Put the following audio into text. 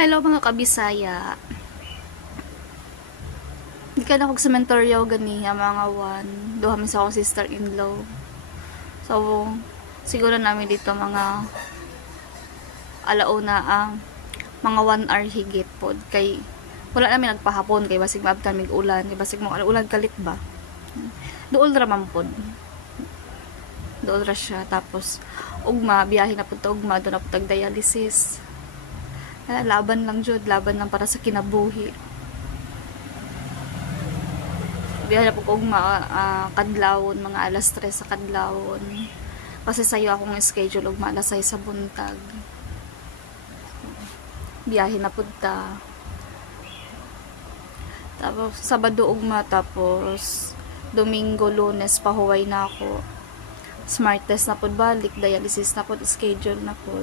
Hello mga kabisaya. Di ka na kog sementeryo ganiha mga one. Duha mi sa akong sister-in-law. So, siguro namin dito mga alauna ang mga 1 hour higit pod. Kay wala namin nagpahapon kay basig maabtan mig ulan. Kay basig mo ulan kalit ba. Duol ra man pod. Duol ra siya. Tapos, ugma, biyahe na pod ugma. Doon na pod dialysis. Laban lang jud, laban lang para sa kinabuhi. Biyahe na po kong kadlawon, mga alas 3 sa kadlawon. Kasi sayo akong schedule og alas 6 sa buntag. Biyahe na po ta. Tapos Sabado ugma, tapos Domingo, Lunes pahuway na ako. Smart test na po balik, dialysis na po, schedule na po.